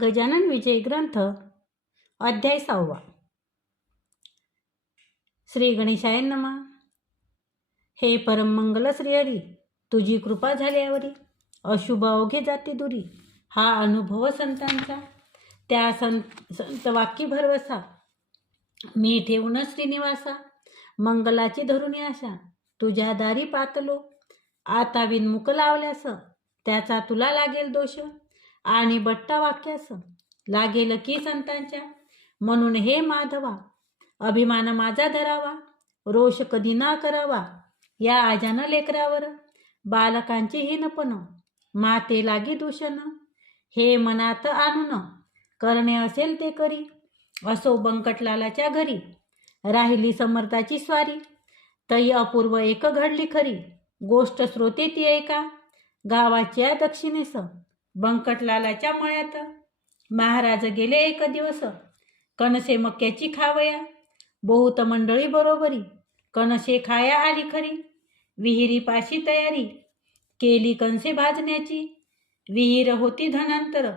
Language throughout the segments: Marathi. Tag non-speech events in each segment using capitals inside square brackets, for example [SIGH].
गजानन विजय ग्रंथ अध्याय सहावा. श्री गणेशाय नमा. हे परममंगल श्रीहरी तुझी कृपा झाल्यावरी अशुभ अवघे जाते दुरी हा अनुभव संतांचा. त्या संत संत वाक्य भरवसा मी ठेवून श्रीनिवासा मंगलाची धरुणी आशा तुझ्या दारी पातलो आता विनमुख लावल्यास त्याचा तुला लागेल दोष. आणि बट्टा वाक्यास लागेल की संतांच्या? म्हणून हे माधवा अभिमान माझा धरावा रोष कधी ना करावा या आजानं लेकरावर बालकांचे हीनपण माते लागी दूषण हे मनात आणून करणे असेल ते करी असो बंकटलालाच्या घरी राहिली समर्थाची स्वारी तई अपूर्व एक घडली खरी गोष्ट श्रोते ती ऐका गावाच्या दक्षिणेस बंकटलालाच्या मळ्यात. महाराज गेले एक दिवस. कणसे मक्याची खावया. बहुत मंडळी बरोबरी. कणसे खाया आली खरी. विहिरीपाशी तयारी. केली कणसे भाजण्याची. विहीर होती धनांतर.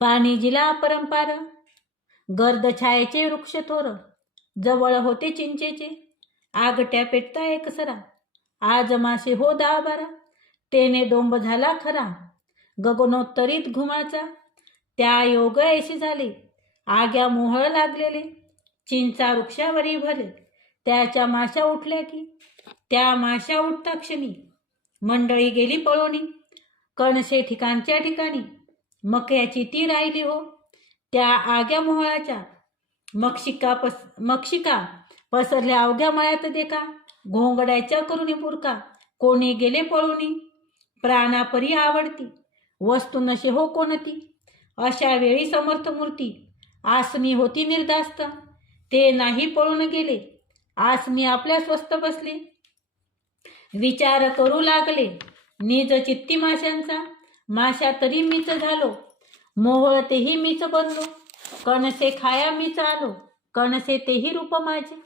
पाणी जिला परंपार गर्द छायेचे वृक्ष थोर. जवळ होते चिंचेचे. आगट्या पेटता एकसरा आज मासे हो दहा बारा. तेने डोंब झाला खरा. गगनोत्तरीत घुमाचा. त्या योग ऐशी झाले. आग्या मोहळ लागलेले. चिंचा वृक्षावरी भरले. त्याच्या माशा उठल्या की त्या माशा उठता क्षणी मंडळी गेली पळोनी. कणसे ठिकाणच्या ठिकाणी. मक्याची ती राहिली हो. त्या आग्या मोहळाच्या. मक्षिका पस मक्षिका पसरल्या अवघ्या मळ्यात देखा. घोंगड्याच्या करुणी पुरका कोणी गेले पळोनी. प्राणापरी आवडती. वस्तू नशे हो कोणती? अशा वेळी समर्थ मूर्ती. आसनी होती निर्धास्त ते नाही पळून गेले. आसनी आपल्या स्वस्त बसले. विचार करू लागले. निज चित्ती माशांचा माशा तरी मीच झालो. मोहळ तेही मीच बनलो. कणसे खाया मीच आलो. कणसे तेही रूप माझे.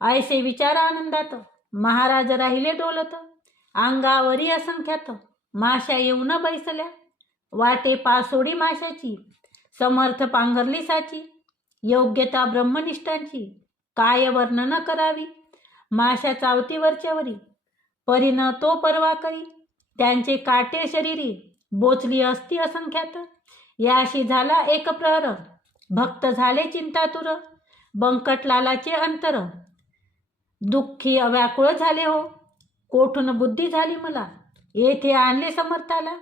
ऐसे विचार आनंदात. महाराज राहिले डोलत. अंगावरी असंख्यात. माशा येऊन बैसल्या? वाटे पासोडी माशाची समर्थ पांघरली साची योग्यता ब्रह्मनिष्ठांची काय वर्णन करावी? माशा चावतीवरच्यावरी परीन तो परवा करी त्यांचे काटे शरीरी बोचली असती असंख्यात. याशी झाला एक प्रहर भक्त झाले चिंतातुर बंकटलालाचे अंतर. दुःखी अव्याकुळ झाले हो कोठून बुद्धी झाली मला? येथे आणले समर्थाला.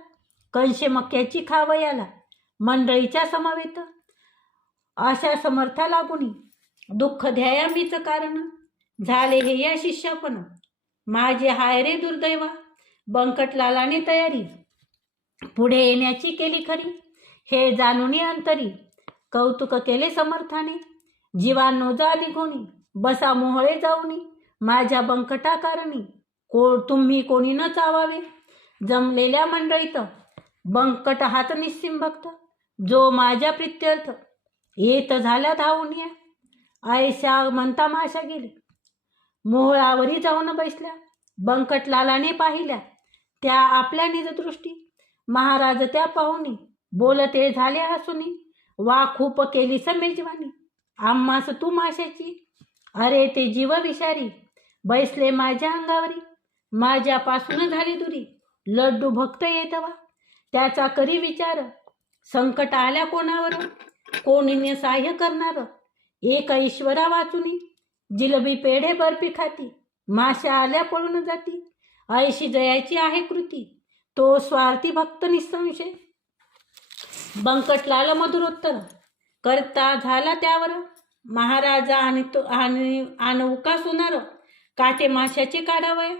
कंशे मक्याची खावयाला मंडळीच्या समवेत. अशा समर्था लागुनी दुःख ध्याया मीच कारण. झाले हे या शिष्यापण. माझे हाय रे दुर्दैवा. बंकटलालाने तयारी. पुढे येण्याची केली खरी. हे जाणूनी अंतरी. कौतुक केले समर्थाने. जीवांनो जा कोणी बसा मोहळे जाऊनी. माझ्या बंकटा कारणी. को तुम्ही कोणी न चावावे. जमलेल्या मंडळीत बंकट हात निस्सिम भक्त जो माझ्या प्रित्यर्थ येत झाल्या धावून या. आयशा म्हणता माशा गेली. मोहळावरी जाऊन बसल्या बंकटलालाने पाहिल्या. त्या आपल्या निजदृष्टी महाराज त्या पाहुणी बोलते झाले हसुनी वा खूप केली समेजवानी आम्हास तू माशाची? अरे ते जीव विषारी बैसले माझ्या अंगावरी. माझ्यापासून झाली दुरी. लड्डू भक्त येतवा. त्याचा करी विचार. संकट आल्या कोणावर कोणीने सहाय्य करणार? एक ईश्वरा वाचुनी. जिलबी पेढे बर्फी खाती. माशा आल्या पळून जाती. ऐशी जयाची आहे कृती. तो स्वार्थी भक्त निसंशय. बंकटलाल मधुरोत्तर. करता झाला त्यावर. महाराजा आणि तो आणि आणवका सुनार. काटे माशाचे काढावया.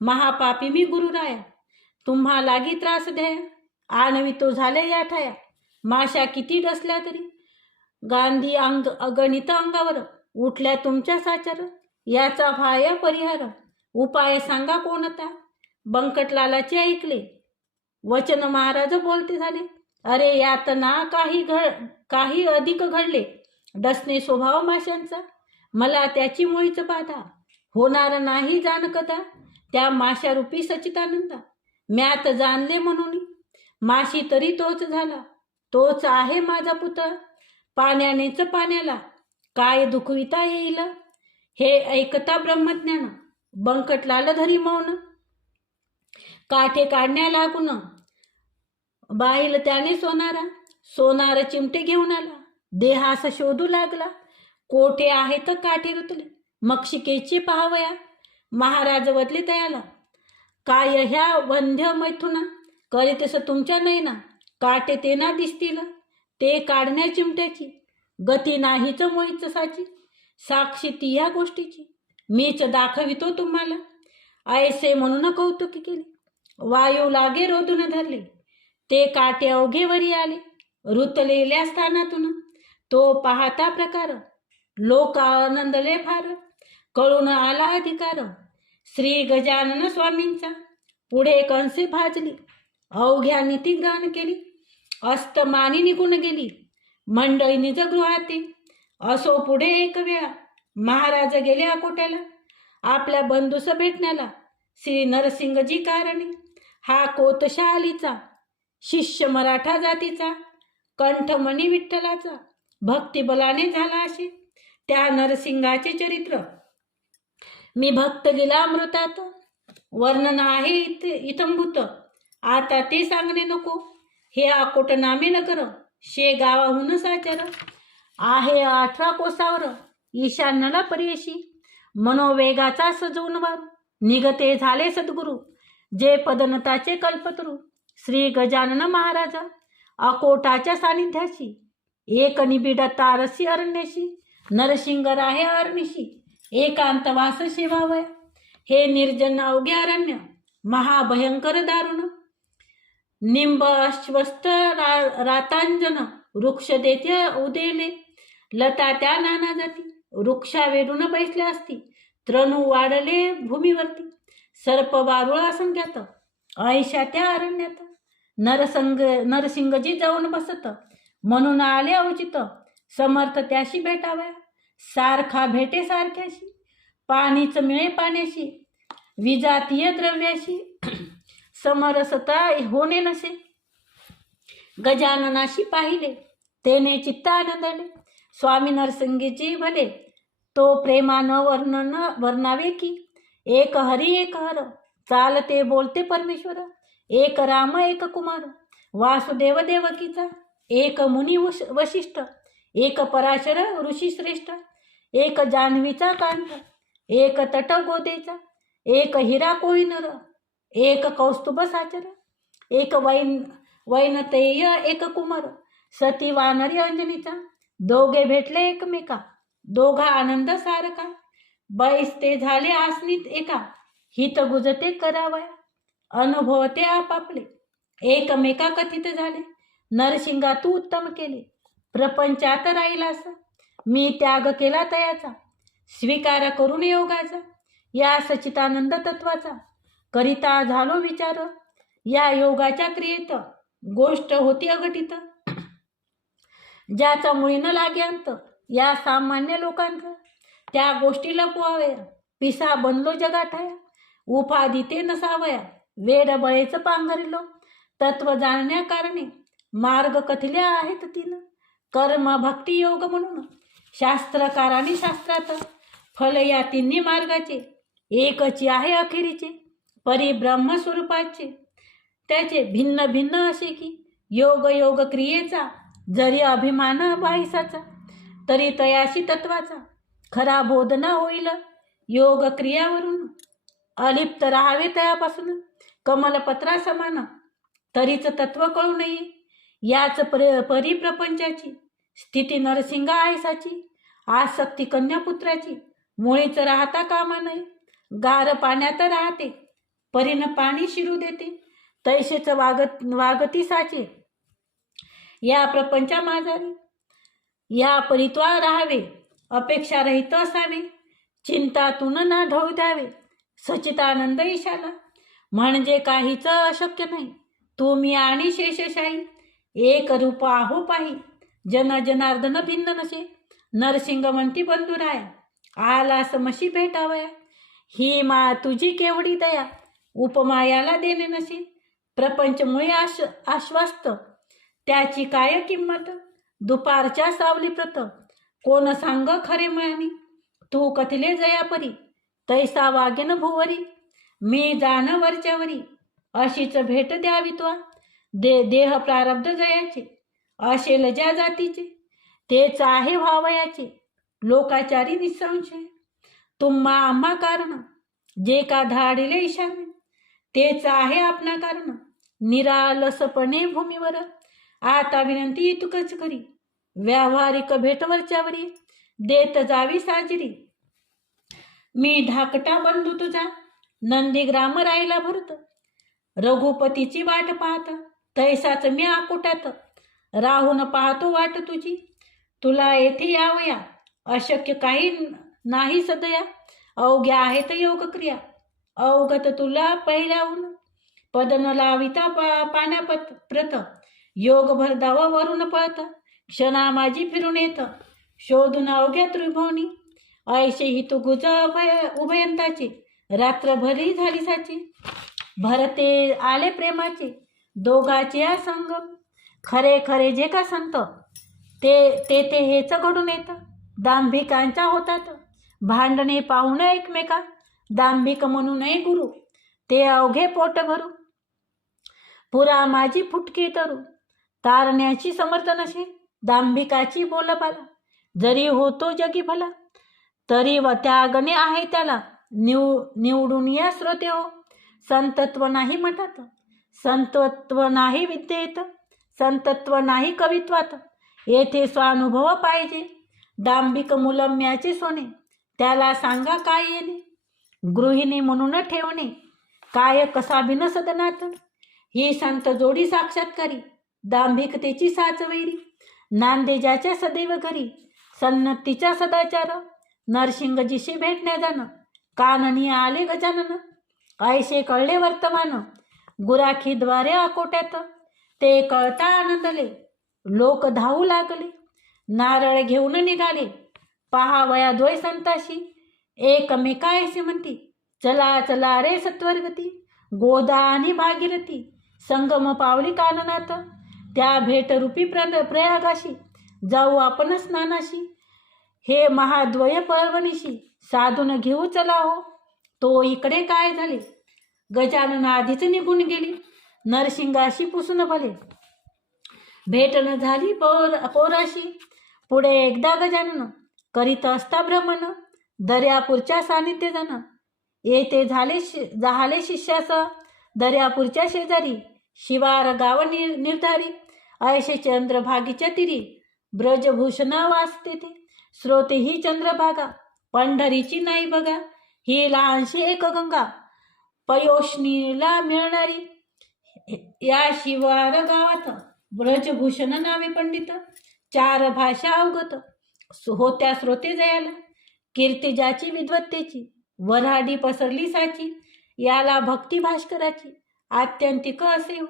महापापी मी गुरुराया. तुम्हा लागी त्रास द्या. आणवी तो झाले या ठाया. माशा किती डसल्या तरी. गांधी अंग अगणित अंगावर उठल्या तुमच्या साचार याचा व्हाय परिहार. उपाय सांगा कोणता? बंकटलालाचे ऐकले. वचन महाराज बोलते झाले. अरे यात ना काही घड काही अधिक घडले. डसणे स्वभाव माशांचा मला त्याची मुळीच बाधा. होणार नाही जाणकता त्या माशारूपी सचितानंदा. म्यात जाणले म्हणून. माशी तरी तोच झाला. तोच आहे माझा पुतळ. पाण्यानेच पाण्याला काय दुखविता येईल? हे ऐकता ब्रह्मज्ञान. बंकटलाल धरी मौन. काठे काढण्या लागून. बाईल त्याने सोनारा. सोनार चिमटे घेऊन आला. देहास शोधू लागला. कोठे आहे तर काठी रुतले? मक्षिकेची पहावया. महाराज वदले तयाला. काय ह्या वंध्य मैथुना? तसं तुमच्या नाही ना काटे ते ना दिसतील. ते काढण्या चिमट्याची. गती नाहीच मुळीच साची. साक्षी ती ह्या गोष्टीची. मीच दाखवितो तुम्हाला. ऐसे म्हणून कौतुक केले. वायू लागे रोधून धरले. ते काटे अवघेवरी आले. रुतलेल्या स्थानातून. तो पाहता प्रकार. लोक आनंदले फार. कळून आला अधिकार. श्री गजानन स्वामींचा. पुढे कंसे भाजली. अवघ्या नीती ग्रहण केली. अस्तमानी निघून गेली. मंडळी निज असो पुढे एक वेळा. महाराज गेले अकोट्याला आपल्या बंधूस भेटण्याला. श्री नरसिंगजी कारणे. हा कोतशालीचा. शिष्य मराठा जातीचा. कंठमणी विठ्ठलाचा. भक्तिबलाने झाला असे. त्या नरसिंगाचे चरित्र मी भक्त लिला अमृतात वर्णन आहे इत इथंभूत. आता ते सांगणे नको. हे आकोट नामे न कर. शे गावाहून साचर. आहे अठरा कोसावर. ईशान्यला पर्यशी मनोवेगाचा सजवून वारू. निगते झाले सद्गुरू. जे पदनताचे कल्पतरू. श्री गजानन महाराजा. अकोटाच्या सानिध्याशी. एक निबिड तारसी अरण्याशी. नरसिंगर आहे अरणीशी एकांतवास सेवावया हे निर्जन अवघे अरण्य महाभयंकर दारुण. निंब अश्वस्त रा रातांजन वृक्ष देते उदेले. लता त्या नाना जाती वृक्षा वेढून बैसल्या असती. त्रणू वाढले भूमीवरती. सर्प वारुळ असंख्यात ऐशा त्या अरण्यात. नरसंग नरसिंगजी जाऊन बसत. म्हणून आले अवचित समर्थ त्याशी भेटाव्या. सारखा भेटे सारख्याशी पाणीच मिळे पाण्याशी विजातीय द्रव्याशी [CLEARS THROAT] समरसता होणे नसे. गजाननाशी पाहिले तेने चित्त आनंदले स्वामी नरसिंगीची भले. तो प्रेमानं वर्णन वर्णावे की एक हरी एक हर चालते बोलते परमेश्वर एक राम एक कुमार वासुदेव देवकीचा एक मुनी वश वशिष्ठ एक पराशर ऋषी श्रेष्ठ एक जान्हवीचा कांत एक तट गोदेचा एक हिरा कोहिनर एक कौस्तुभ साचर एक वैन वैनतेय एक कुमार सती वानरी अंजनीचा. दोघे भेटले एकमेका दोघा आनंद सारका बैस ते झाले आसनीत एका हित गुजते करावया. अनुभवते आपापले एकमेका कथित झाले. नरसिंगा तू उत्तम केले प्रपंचात राहिलास. मी त्याग केला तयाचा. स्वीकार करून योगाचा. या सचितानंद तत्वाचा. करिता झालो विचार. या योगाच्या क्रियेत गोष्ट होती अघटित. ज्याचा मुळीनं लागे अंत या सामान्य लोकांचं. त्या गोष्टी लपवाव्या. पिसा बनलो जगाठाया उपाधी ते नसावया. वेड बळेच पांघरिलो. तत्व जाणण्याकारणे मार्ग कथल्या आहेत तिनं. कर्म भक्ती योग म्हणून. शास्त्रकार आणि शास्त्रात. फल या तिन्ही मार्गाचे. एकची आहे अखेरीचे. परिब्रह्म स्वरूपाचे. त्याचे भिन्न भिन्न असे की योग योग क्रियेचा जरी अभिमान बाहिसाचा तरी तयाशी तत्वाचा. खरा बोध न होईल योग क्रियावरून. अलिप्त राहावे तयापासून. कमलपत्रा समान तरीच तत्व कळू नये. याच पर परिप्रपंचाची स्थिती नरसिंगा आयसाची आसक्ती कन्यापुत्राची मुळीच राहता कामा नये. गार पाण्यात राहते परीन पाणी शिरू देते तैसेच वागत वागती साचे या प्रपंचा माझावी या परित्वा राहावे अपेक्षा रहित असावे चिंतातून ना ढळू द्यावे सचितानंद ईशाला. म्हणजे काहीच अशक्य नाही तुम्ही आणि शेषशाही एक रूप आहो पाही. जन जनार्दन भिन्न नसे. नरसिंग म्हणती बंधुराय आला समशी भेटावया. ही मा तुझी केवढी दया. उपमायाला देणे नसे. प्रपंचमुळे आश आश्वस्त. त्याची काय किंमत? दुपारच्या सावली प्रत. कोण सांग खरे मानी? तू कथिले जयापरी तैसा वागेन भुवरी. मी जाण वरच्यावरी. अशीच भेट द्यावी त्वा. दे देह प्रारब्ध जयाचे. असेल ज्या जातीचे तेच आहे व्हावयाचे लोकाचारी निसंशय तुम्हा आम्हा कारण जे का धाडिले ईशान्य तेच आहे आपणा कारण. निरालसपणे भूमीवर आता विनंती तुकच करी व्यावहारिक भेटवरच्यावरी देत जावी साजरी. मी धाकटा बंधू तुझा नंदीग्राम राहिला भरत. रघुपतीची वाट पाहत तैसाच मी आकुटात. राहून पाहतो वाट तुझी. तुला येथे यावया. अशक्य काही नाही सदया. अवघ्या आहेत योगक्रिया. अवगत तुला पहिल्याहून. पदन लाविता पा पाण्यापत प्रत. योग भरदाव वरून पळत. क्षणा माझी फिरून येत. शोधून अवघ्या त्रिभुवनी. ऐशे ही तू गुज उभय उभयंताची. रात्रभरी झाली साची. भरते आले प्रेमाचे. दोघाचे या संगम खरे खरे जे का संत ते ते ते हेच घडून येतं. दांभिकांच्या होतात. भांडणे पाहून एकमेका दांभिक म्हणू नये गुरु. ते अवघे पोट भरू. पुरा माझी फुटकी तरू. तारण्याची समर्थ नसे दांभिकाची बोलबाला. जरी होतो जगी भला तरी व त्यागणे आहे त्याला. निव निवडून या श्रोते हो संतत्व नाही म्हणतात संतत्व नाही विद्येत. संतत्व नाही कवित्वात. येथे स्वानुभव पाहिजे. दांभिक मुलम्याचे सोने. त्याला सांगा काय येणे? गृहिणी म्हणून ठेवणे. काय कसा भिन सदनात? ही संत जोडी साक्षात्कारी. दांभिकतेची साचवेरी नांदेजाच्या सदैव घरी. सन्नतीच्या सदाचार. नरसिंगजीशी भेटण्या जाणं. काननी आले गजानन. ऐसे कळले वर्तमान. गुराखीद्वारे अकोट्यात ते कळता आनंदले. लोक धावू लागले. नारळ घेऊन निघाले. पहावया द्वय संताशी. एकमेकायशी म्हणती. चला चला रे सत्वर्गती. गोदा आणि भागीरथी. संगम पावली काननात त्या भेटरूपी प्र प्रयागाशी. जाऊ आपण स्नानाशी. हे महाद्वय पर्वणीशी. साधून घेऊ चला हो. तो इकडे काय झाले? गजानन आधीच निघून गेली. नरसिंगाशी पुसून भले भेटण झाली पोर पोराशी. पुढे एकदा गजानन करीत असता भ्रमण दर्यापूरच्या सानिध्य जण. येथे झाले शि झाले शिष्यास. दर्यापूरच्या शेजारी. शिवार गाव निर निर्धारी. ऐशे चंद्रभागीच्या तिरी. ब्रजभूषण वास तेथे स्रोते ही चंद्रभागा. पंढरीची नाही बघा. ही लहानशी एक गंगा पयोष्णीला मिळणारी. या शिवार गावात ब्रजभूषण नावे पंडित चार भाषा अवगत. होत्या श्रोते जयाला कीर्तिजाची विद्वत्तेची वऱ्हाडी पसरली साची याला भक्ती भास्कराची आत्यंतिक असे हो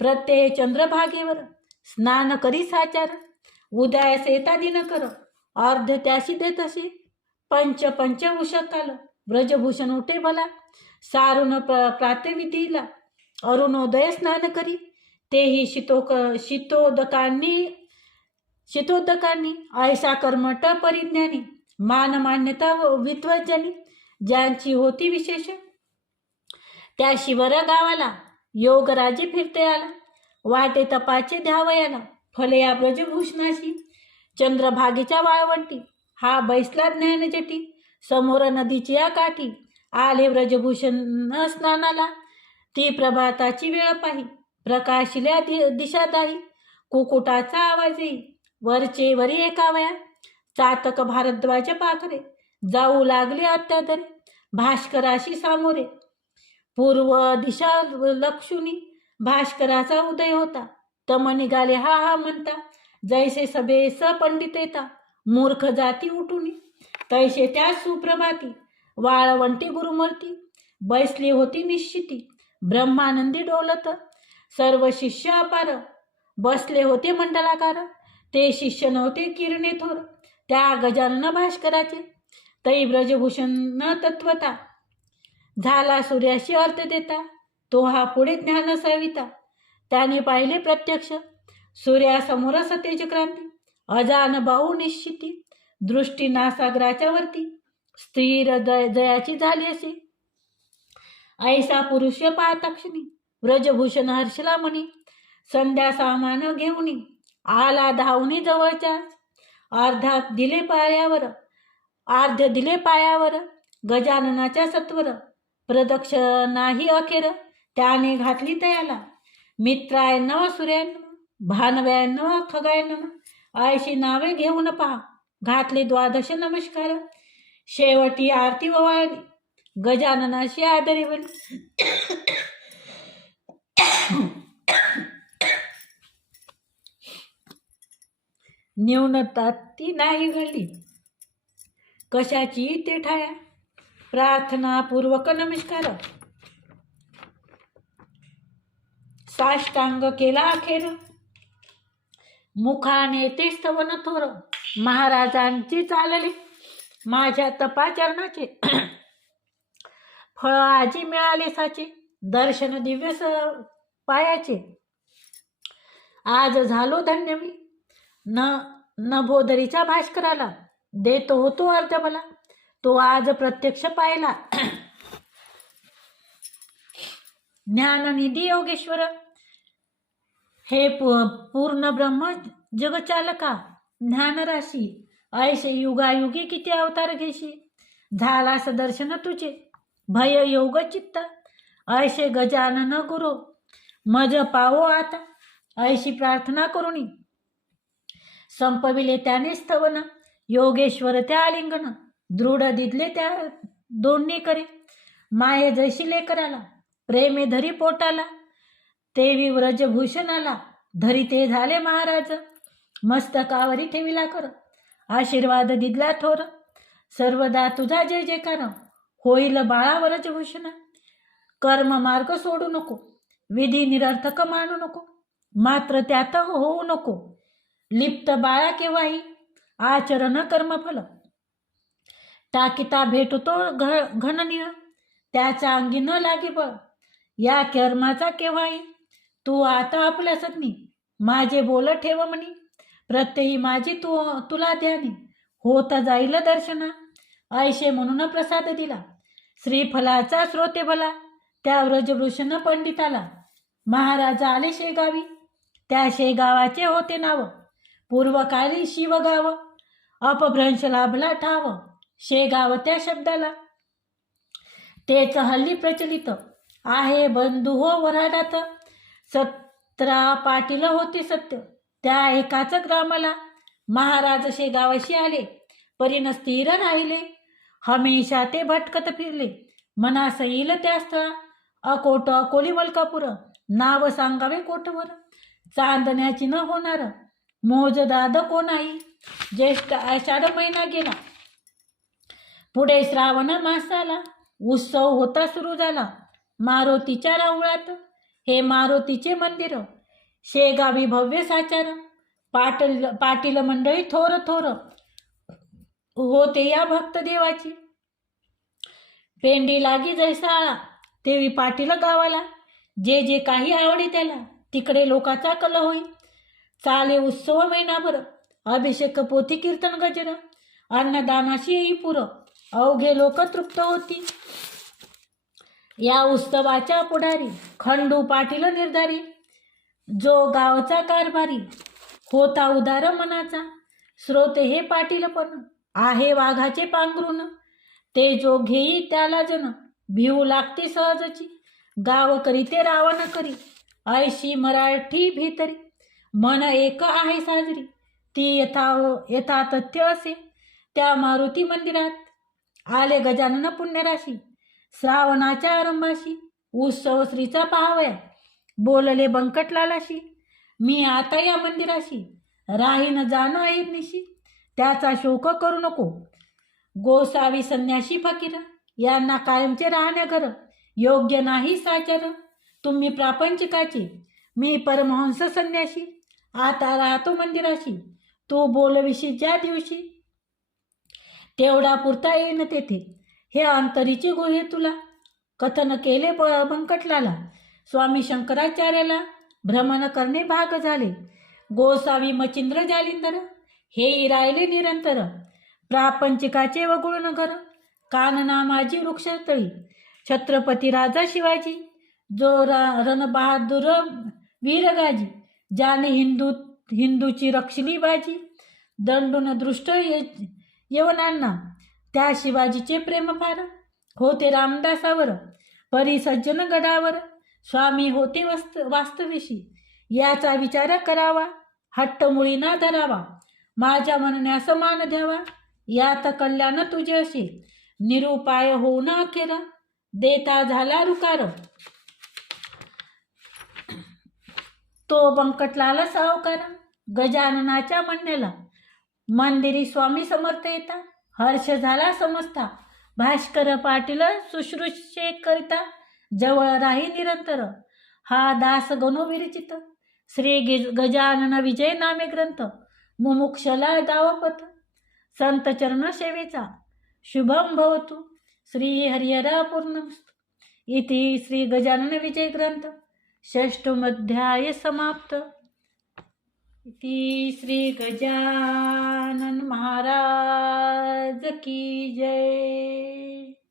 प्रत्यय चंद्रभागेवर स्नान करी साचार उदयास येता दिन कर अर्ध त्याशी देत असे पंच पंच उषकाल ब्रजभूषण उठे भला सारुण प्र प्रातविधीला अरुणोदय स्नान करी. तेही शितोक शितोदकांनी शितोदकांनी ऐसा कर्मट परिज्ञानी मान मान्यता विद्वज्जनी ज्यांची होती विशेष. त्या शिवर गावाला योगराजे फिरते आला. वाटे तपाचे ध्यावयाला फले या ब्रजभूषणाशी. चंद्रभागेच्या वाळवंटी हा बैसला ज्ञानजटी. समोर नदीची या काठी आले ब्रजभूषण स्नानाला. ती प्रभाताची वेळ पाही. प्रकाशल्या दि दिशादाही कुकुटाचा आवाज येई. वरचे वरी एकावया चातक भारद्वाज पाखरे. जाऊ लागले अत्यादरे. भास्कराशी सामोरे. पूर्व दिशा लक्षुनी. भास्कराचा उदय होता. तम निघाले हा हा म्हणता. जैसे सभे पंडित येता. मूर्ख जाती उठुनी. तैसे त्या सुप्रभाती. वाळवंटी गुरुमूर्ती. बैसली होती निश्चिती. ब्रह्मानंदी डोलत. सर्व शिष्य अपार. बसले होते मंडलाकार. ते शिष्य नव्हते किरणे थोर. त्या गजानन भास्कराचे. तै ब्रजभूषण न तत्वता. झाला सूर्याशी अर्थ देता. तो हा पुढे ज्ञान सविता. त्याने पाहिले प्रत्यक्ष. सूर्यासमोर सतेज क्रांती. अजान बाहू निश्चिती. दृष्टी नासागराच्या वरती. स्थिर जयाची झाली अशी ऐसा पुरुष पाहताक्षणी व्रजभूषण हर्षला म्हणी संध्या सामान घेऊनी आला धावणी जवळच्या. अर्धा दिले पायावर अर्ध दिले पायावर गजाननाच्या सत्वर. प्रदक्षणाही अखेर त्याने घातली तयाला. मित्राय नव सूर्यान भानव्याय नव खगाय आयशी नावे घेऊन पहा घातले द्वादश नमस्कार. शेवटी आरती ओवाळली गजाननाशी आदरी बन न्यूनता ती नाही घडली. कशाची ते ठाया. प्रार्थनापूर्वक नमस्कार. साष्टांग केला अखेर. मुखाने ते स्तवन थोर. महाराजांची चालली. माझ्या तपाचरणाचे. फळ आजी मिळाले साचे दर्शन दिव्य पायाचे. आज झालो धन्य मी. न नभोदरीचा भास्कराला देतो होतो अर्थ मला. तो आज प्रत्यक्ष पाहिला. [CLEARS THROAT] ज्ञाननिधी योगेश्वर हे पूर्ण ब्रह्म जगचालका ज्ञानराशी ऐसे युगायुगी किती अवतार घेशी? झालास दर्शन तुझे. भय योग चित्त. ऐसे गजानन गुरु मज पावो आता. ऐशी प्रार्थना करुणी. संपविले त्याने स्तवन योगेश्वर त्या आलिंगन दृढ दिदले त्या दोन्ही करे. माये जशी लेकराला प्रेमे धरी पोटाला तेवी व्रजभूषणाला धरी ते झाले महाराज. मस्तकावरी ठेविला कर. आशीर्वाद दिदला थोर. सर्वदा तुझा जय जयकार. होईल बाळावरच व्रजभूषण कर्म मार्ग सोडू नको. विधी निरर्थक मानू नको. मात्र त्यात होऊ नको. लिप्त बाळा केव्हाही. आचरण कर्मफल टाकिता भेटतो घ घननिळ. त्याच्या अंगी न लागे बळ. या कर्माचा केव्हाही. तू आता आपल्या सज्ञी माझे बोल ठेव म्हणी. प्रत्ययी माझी तू तुला ध्यानी होत जाईल दर्शना. ऐशे म्हणून प्रसाद दिला. श्रीफलाचा श्रोते भला त्या व्रजभूषण पंडिताला महाराजा आले शेगावी. त्या शेगावाचे होते नाव. पूर्वकाली शिवगाव. अपभ्रंश लाभला ठाव. शेगाव त्या शब्दाला. तेच हल्ली प्रचलित. आहे बंधू हो वराडात सतरा पाटील होते सत्य. त्या एकाच ग्रामाला. महाराज शेगावाशी आले. परीन स्थिर राहिले. हमेशा ते भटकत फिरले. मनास येईल त्या स्थळ. अकोट अकोली मलकापूर. नाव सांगावे कोठवर? चांदण्याची न होणार. मोजदाद कोणाही? ज्येष्ठ आषाढ महिना गेला. पुढे श्रावण मास आला. उत्सव होता सुरू झाला. मारुतीच्या रावळात हे मारुतीचे मंदिर. शेगावी भव्य साचार. पाटल पाटील मंडळी थोर थोर. होते या भक्त देवाची. पेंडी लागी जैसाळा तेवी पाटील गावाला. जे जे काही आवडी त्याला तिकडे लोकाचा कल होई. चाले उत्सव महिनाभर अभिषेक पोथी कीर्तन गजर अन्नदानाशी येई पुर अवघे लोक तृप्त होती. या उत्सवाच्या पुढारी खंडू पाटील निर्धारी. जो गावचा कारभारी होता उदार मनाचा. श्रोते हे पाटील पण आहे वाघाचे पांघरुण. ते जो घेई त्याला जन भिऊ लागते सहजची. गाव करी ते रावण करी. ऐशी मराठी भीतरी. मन एक आहे साजरी. ती यथा तथ्य असे. त्या मारुती मंदिरात. आले गजानन पुण्यराशी. श्रावणाच्या आरंभाशी. उत्सव श्रीचा पाहावया. बोलले बंकटलालाशी. मी आता या मंदिराशी. राहीन जाणं ऐरनिशी त्याचा शोक करू नको. गोसावी संन्याशी फकीर यांना कायमचे राहण्या घर. योग्य नाही साचर तुम्ही प्रापंचिकाची. मी परमहंस संन्याशी आता राहतो मंदिराशी. तू बोलविशी ज्या दिवशी. तेवढा पुरता येईन तेथे. हे अंतरीची गुहे तुला. कथन केले ब- बंकटलाला. स्वामी शंकराचार्याला भ्रमण करणे भाग झाले. गोसावी मचिंद्र जालिंदर हे राहिले निरंतर. प्रापंचिकाचे वगुळून घर. कानना माझी वृक्षतळी. छत्रपती राजा शिवाजी. जो रा रणबहादूर वीरगाजी. ज्याने हिंदू हिंदूची रक्षली बाजी. दंडून दृष्ट यवनांना. त्या शिवाजीचे प्रेम फार. होते रामदासावर. परी सज्जन गडावर. स्वामी होते वस्त वास्तविशी याचा विचार करावा. हट्ट मुळी ना धरावा. माझ्या म्हणण्यास मान द्यावा. यात कल्याण तुझे असेल. निरुपाय होऊ ना अखेर. देता झाला रुकार. तो बंकटलाल सावकार. गजाननाच्या म्हणण्याला. मंदिरी स्वामी समर्थ येता. हर्ष झाला समजता भास्कर पाटील शुश्रूषे करिता. जवळ राही निरंतर. हा दास गणो विरचित. श्री गिज गजानन विजय नामे ग्रंथ. मुमुक्षला दावपत संत चरणसेवेचा शुभम भवतु। श्री हरिहरा पूर्णमस्तु इति श्री गजानन विजय ग्रंथ षष्ठमध्याय समाप्त। इति श्री गजानन महाराज की जय।